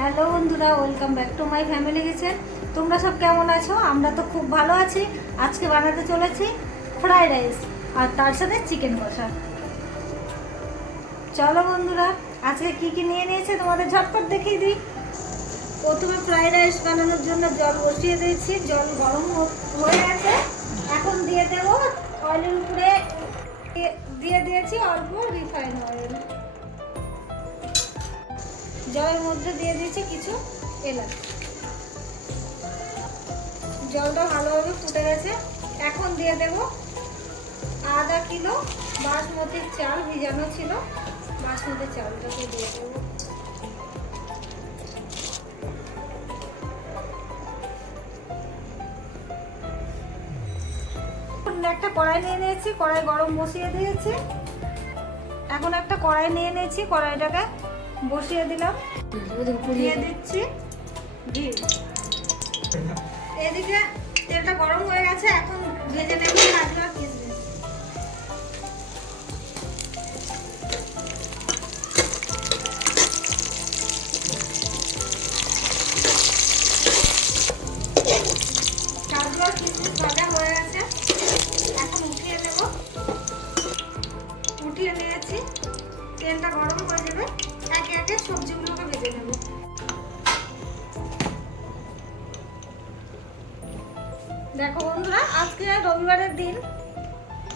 Hello বন্ধুরা, welcome back to my family kitchen. তোমরা সব কেমন আছো? আমরা তো খুব ভালো আছি। আজকে বানাতে চলেছি ফ্রাইড রাইস আর তার সাথে চিকেন কষা। চলো বন্ধুরা, আজকে কি কি নিয়ে নিয়েছে তোমাদের ঝটপট দেখিয়ে দিই। প্রথমে ফ্রাইড রাইস বানানোর জন্য জল বসিয়ে দিয়েছি। জল গরম হয়ে গেছে। কিছু এলাচ জলটা ভালোভাবে ফুটে গেছে। এখন দিয়ে দেব আধা কিলো বাসমতি চাল ভিজানো ছিল। বাসমতি চালটাকে দিয়ে দেবো। একটা কড়াই নিয়ে নিয়েছি, কড়াই গরম বসিয়ে দিয়েছি। এখন একটা কড়াই নিয়ে নিয়েছি, কড়াইটাকে বসিয়ে দিলাম। দিয়ে দিচ্ছি। ঘি এদিকে তেলটা গরম হয়ে গেছে এখন ভেজে নেব কাজু আর কিশমিশ কাজু আর কিশমিশ ভাজা হয়ে গেছে এখন উঠিয়ে নেব। উঠিয়ে নিয়েছি তেলটা গরম হয়ে যাবে। একে একে সবজিগুলোকে ভেজে নেব। দেখো বন্ধুরা, আজকে রবিবারের দিন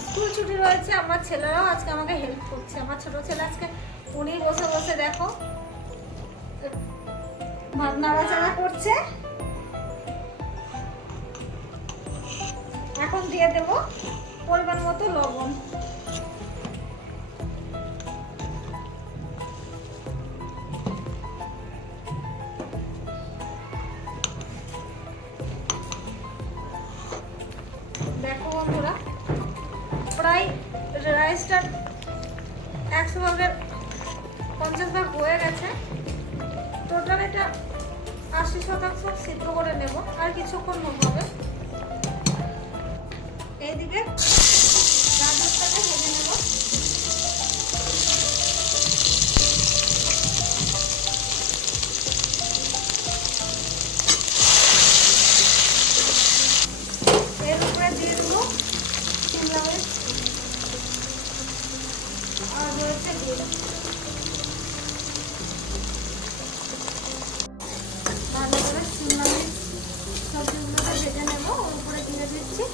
স্কুল ছুটি রয়েছে, আমার ছেলেরাও আজকে আমাকে হেল্প করছে। আমার ছোট ছেলে আজকে উনি বসে বসে দেখো, ভাত নাড়াচাড়া করছে। এখন দিয়ে দেব পরিমাণ মতো লবণ। প্রায় রাইসটা একশো ভাগের পঞ্চাশ ভাগ হয়ে গেছে। টোটাল এটা আশি শতাংশ সিদ্ধ করে নেব, আর কিছুক্ষণ হবে। এইদিকে দিয়ে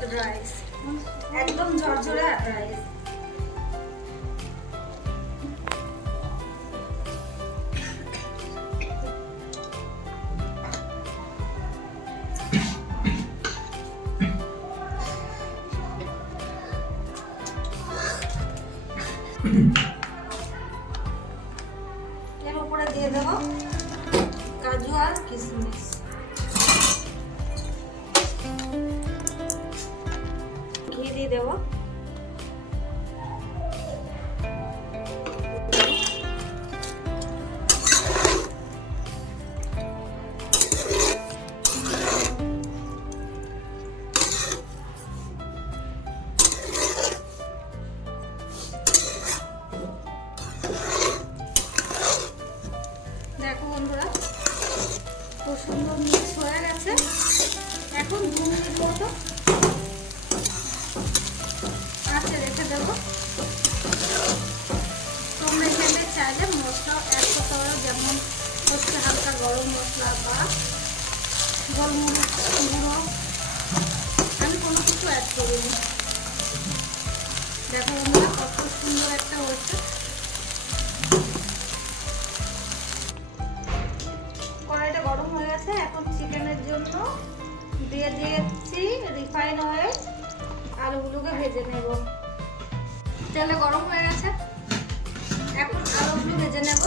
রাইস একদম ঝরঝরে রাইস এর উপরে দিয়ে দেব কাজু আর কিশমিশ। দেবো। তোমরা চাইলে মশলা অ্যাড করতে যেমন হচ্ছে হালকা গরম মশলা বা গোলমরিচ গুঁড়ো। আমি কোনো কিছু অ্যাড করিনি। দেখো আমরা কত সুন্দর একটা হয়েছে। কড়াইটা গরম হয়ে গেছে। এখন চিকেনের জন্য দিয়ে দিয়েছি রিফাইন অয়েল আলুগুলোকে ভেজে নেব। তেলে গরম হয়ে গেছে। এখন আলুগুলো ভেজে নেব।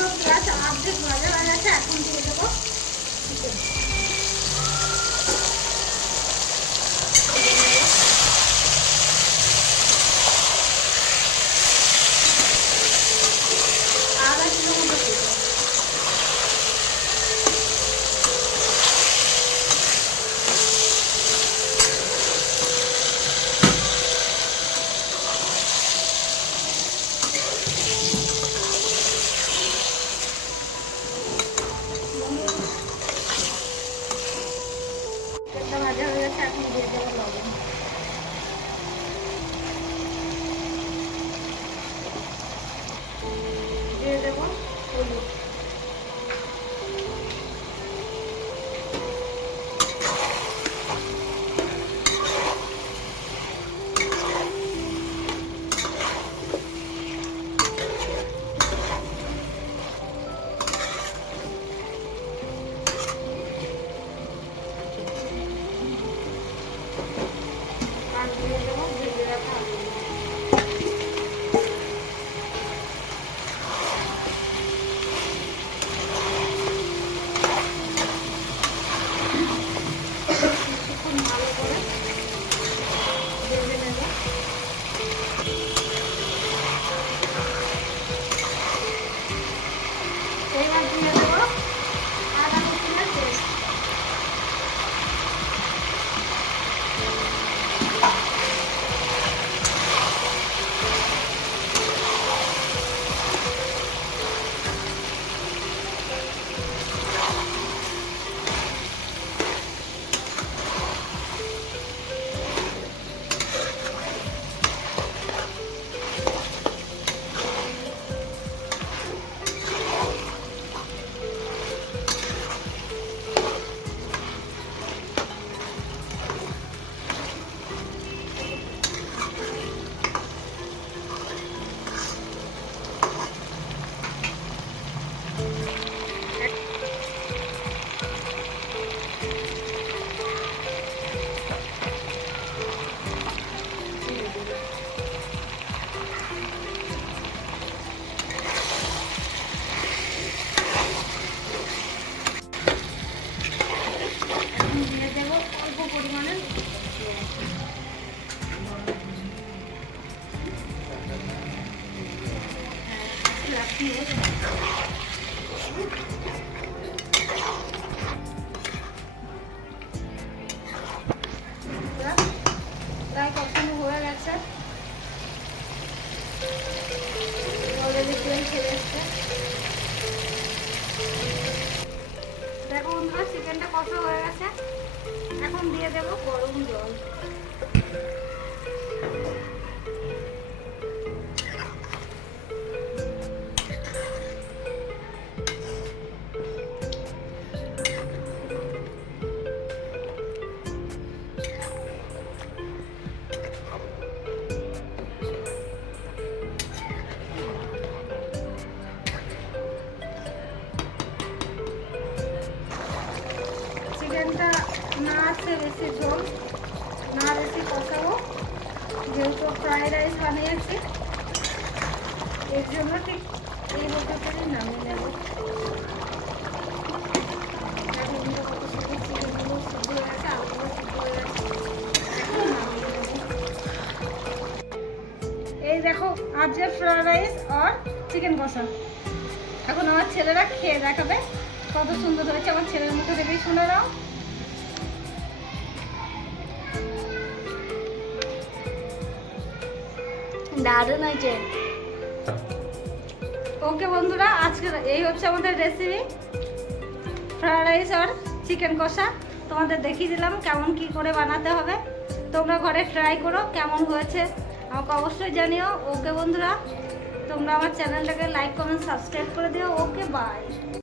টমেটো পেঁয়াজ অর্ধেক ভাজা হয়ে গেছে এখন দিয়ে দেবো। বেশি ঝোল। না বেশি কষাবো যেহেতু ফ্রাইড রাইস বানিয়েছি, এর জন্য ঠিক এই বলতে পারি নামিয়ে নেব। এই দেখো আজকে ফ্রাইড রাইস আর চিকেন কষা। এখন আমার ছেলেরা খেয়ে দেখাবে কত সুন্দর হয়েছে। আমার ছেলের মুখে দেখেই শুনে নাও দারুণ হয়েছে। ওকে বন্ধুরা, আজকে এই হচ্ছে আমাদের রেসিপি ফ্রাইড রাইস আর চিকেন কষা। তোমাদের দেখিয়ে দিলাম কেমন কি করে বানাতে হবে। তোমরা ঘরে ট্রাই করো কেমন হয়েছে। আমাকে অবশ্যই জানিও। ওকে বন্ধুরা, তোমরা আমার চ্যানেলটাকে লাইক কমেন্ট সাবস্ক্রাইব করে দিও। Okay bye